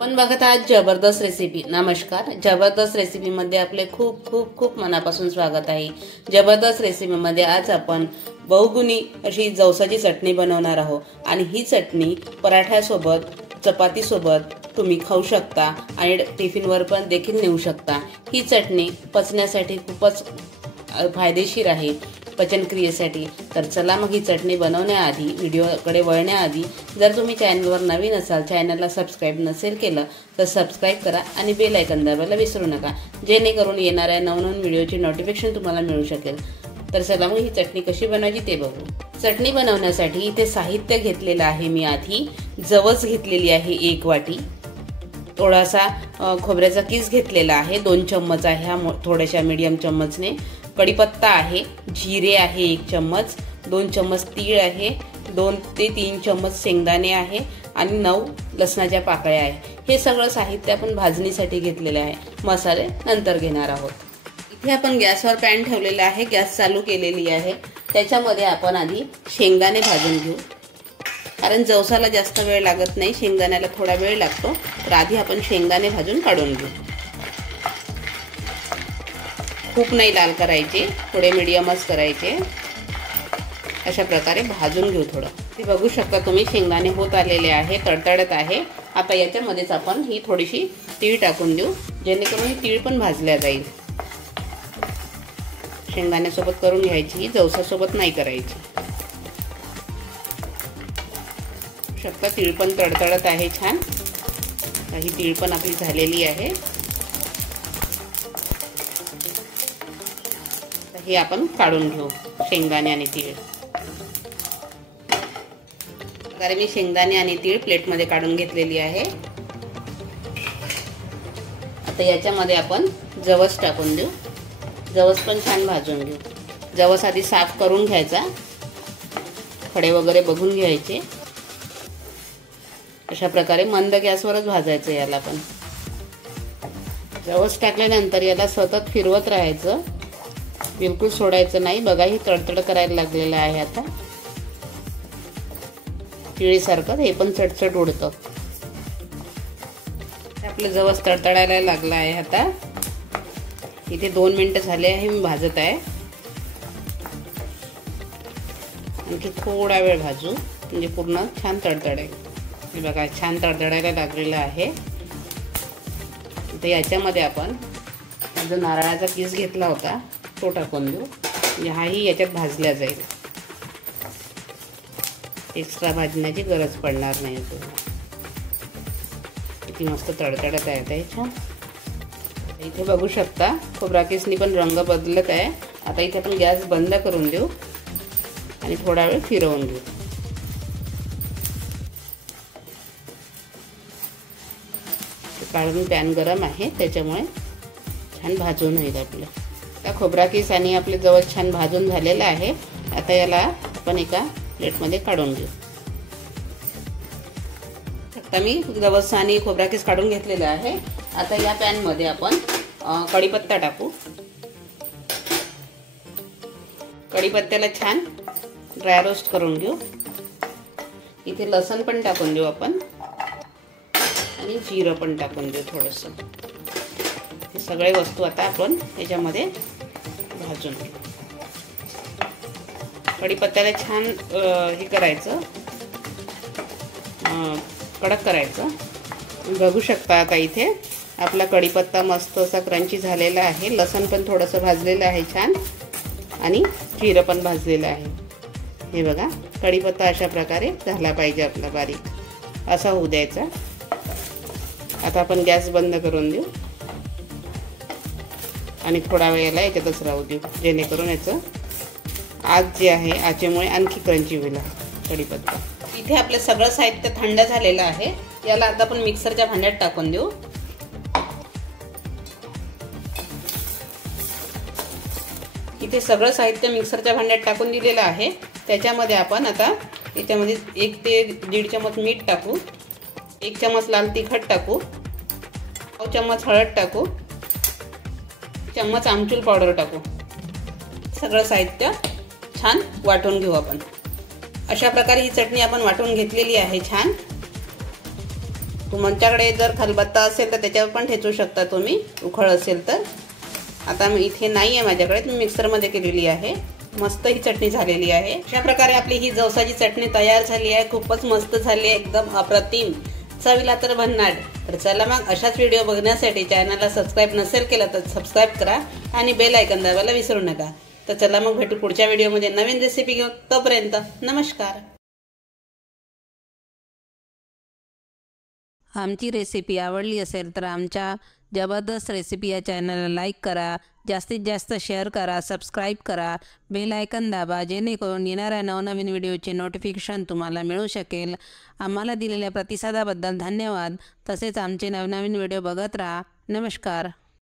पण बघत आहात जबरदस्त रेसिपी। नमस्कार, जबरदस्त रेसिपी मध्ये आपले खूप खूप खूप मनापासून स्वागत आहे। जबरदस्त रेसिपी मध्ये आज आपण बहुगुणी अशी जवसाची चटणी बनवणार आहोत आणि ही चटणी पराठ्यासोबत, चपातीसोबत तुम्ही खाऊ शकता आणि टिफिनवर पण देखील नेऊ शकता। ही चटणी पचण्यासाठी खूपच फायदेशीर आहे, पचनक्रियेसाठी। तर चला मग ही चटणी बनवण्याआधी, व्हिडिओकडे वळण्याआधी जर तुम्ही चॅनलवर नवीन असाल, चॅनलला सबस्क्राइब नसेल केलं तर सबस्क्राइब करा आणि बेल आयकॉन दाबायला विसरू नका, जेणेकरून येणाऱ्या नवनवीन व्हिडिओची नोटिफिकेशन तुम्हाला मिळू शकेल। तर चला मग ही चटणी कशी बनवायची ते बघू। चटणी बनवण्यासाठी इथे साहित्य घेतलेलं आहे मी। आधी जवस घेतलेली आहे 1 वाटी, थोडासा खोबऱ्याचा किस घेतलेला आहे 2 चम्मच आहे, हा थोड्याशा मीडियम चम्मचने। कढीपत्ता आहे, जिरे आहे 1 चम्मच, 2 चम्मच तीळ आहे, 2 ते 3 चम्मच शेंगदाणे आहे आणि 9 लसणाच्या पाकळ्या आहे। हे सगळं साहित्य आपण भाजणीसाठी घेतलेले आहे। मसाले नंतर घेणार आहोत। इथे आपण गॅसवर पॅन ठेवलेला आहे, गॅस चालू केलेली आहे। त्याच्यामध्ये आपण आधी शेंगदाणे भाजून घेऊ, कारण जवसाला जास्त वेळ लागत नाही, शेंगदाण्याला थोडा वेळ लागतो। तर आधी आपण शेंगदाणे भाजून काढून घेऊ। खूप नाही लाल करायचे, थोडे मीडियमच करायचे। अशा प्रकारे भाजून घेऊ थोडं। ते बघू शकता तुम्ही, शेंगदाणे होत आलेले आहे, तडतडत आहे। आता याच्यामध्येच आपण ही थोडीशी तीळ टाकून देऊ, जेणेकरून ही तीळ पण भाजल्या जाईल। शेंगदाण्यासोबत करून घ्यायची, जवसासोबत नाही करायची। शकता तीळ पण तडतडत आहे छान। ही तीळ पण आपली झालेली आहे। हे आपण काढून घेऊ, शेंगदाणे आणि तीळ। तर मी शेंगदाणे आणि तीळ प्लेटमध्ये काढून घेतलेली आहे। आता याच्यामध्ये आपण जवस टाकून देऊ, जवस पण छान भाजून घेऊ। जवस आधी साफ करून घ्यायचा, खडे वगैरे बघून घ्यायचे। अशा प्रकारे मंद गॅसवरच भाजायचं याला पण। जवस टाकल्यानंतर याला सतत फिरवत राहायचं, बिलकुल सोडायचं नाही। बघा ही तडतड करायला लागलेलं आहे आता, तिळीसारखं हे पण चटचट उडतं। आपलं जवस तडतडायला लागलं आहे आता। इथे 2 मिनिटं झाले आहे, मी भाजत आहे। आणखी थोडा वेळ भाजू, म्हणजे पूर्ण छान तडतडेल। हे बघा छान तडतडायला लागलेलं आहे। इथे याच्यामध्ये आपण जो नारळाचा किस घेतला होता तो टाकून देऊ, म्हणजे हाही याच्यात भाजल्या जाईल। एक्स्ट्रा भाजण्याची गरज पडणार नाही। किती मस्त तडतडत आहे ते छान। इथे बघू शकता खोबरा किसनी पण रंग बदलत आहे। आता इथे आपण गॅस बंद करून देऊ आणि थोडा वेळ फिरवून घेऊ। काढून पॅन गरम आहे, त्याच्यामुळे छान भाजून होईल आपलं। आता खोबरा किस आणि आपले जवस छान भाजून झालेलं आहे। आता याला आपण एका प्लेटमध्ये काढून घेऊ। आता मी जवस आणि खोबरा किस काढून घेतलेला आहे। आता या पॅन मध्ये आपण कढीपत्ता टाकू। कढीपत्त्याला छान ड्राय रोस्ट करून घेऊ। इथे लसूण पण टाकून देऊ आपण आणि जिरं पण टाकून देऊ थोडंसं। हे सगळे वस्तू आता आपण याच्यामध्ये भाजून घेऊ। कढीपत्त्याला छान हे करायचं, कडक करायचं। बघू शकता आता इथे आपला कढीपत्ता मस्त असा क्रंची झालेला आहे। लसूण पण थोडंसं भाजलेलं आहे छान आणि जिरं पण भाजलेलं आहे। हे बघा कढीपत्ता अशा प्रकारे झाला पाहिजे आपला, बारीक असा होऊ द्यायचा। आता आपण गॅस बंद करून देऊ आणि थोडा वेळेला याच्यातच राहू देऊ, जेणेकरून याचं आग जे आहे आचेमुळे आणखी क्रंची होईल कढीपत्ता। इथे आपलं सगळं साहित्य थंड झालेलं आहे। याला आता आपण मिक्सरच्या भांड्यात टाकून देऊ। इथे सगळं साहित्य मिक्सरच्या भांड्यात टाकून दिलेलं आहे। त्याच्यामध्ये आपण आता याच्यामध्ये 1 ते 1.5 चम्मच मीठ टाकू, 1 चम्मच लाल तिखट टाकू, 1 चम्मच हळद टाकू, 1 चम्मच आमचूर पावडर टाकू। सगळं साहित्य छान वाटून घेऊ आपण। अशा प्रकारे ही चटणी आपण वाटून घेतलेली आहे छान। तुमच्याकडे जर खलबत्ता असेल तर त्याच्यावर पण ठेचू शकता तुम्ही, उखळ असेल तर। आता मी इथे नाही आहे माझ्याकडे, मी मिक्सरमध्ये केलेली आहे। मस्त ही चटणी झालेली आहे। अशा प्रकारे आपली ही जवसाची चटणी तयार झाली आहे। खूपच मस्त झाली आहे, एकदम अप्रतिम, चवीला तर भन्नाट। तर चला मग अशाच व्हिडिओ बघण्यासाठी चॅनलला सबस्क्राईब नसेल केलं तर सबस्क्राईब करा आणि बेल आयकॉन दाबायला विसरू नका। तर चला मग भेटू पुढच्या व्हिडिओमध्ये नवीन रेसिपी घेऊन। तोपर्यंत नमस्कार। आमची रेसिपी आवडली असेल तर आमच्या जबरदस्त रेसिपी या चॅनलला लाईक करा, जास्तीत जास्त शेअर करा, सबस्क्राईब करा, बेल आयकॉन दाबा, जेणेकरून येणाऱ्या नवनवीन व्हिडिओचे नोटिफिकेशन तुम्हाला मिळू शकेल। आम्हाला दिलेल्या प्रतिसादाबद्दल धन्यवाद। तसेच आमचे नवनवीन व्हिडिओ बघत राहा। नमस्कार।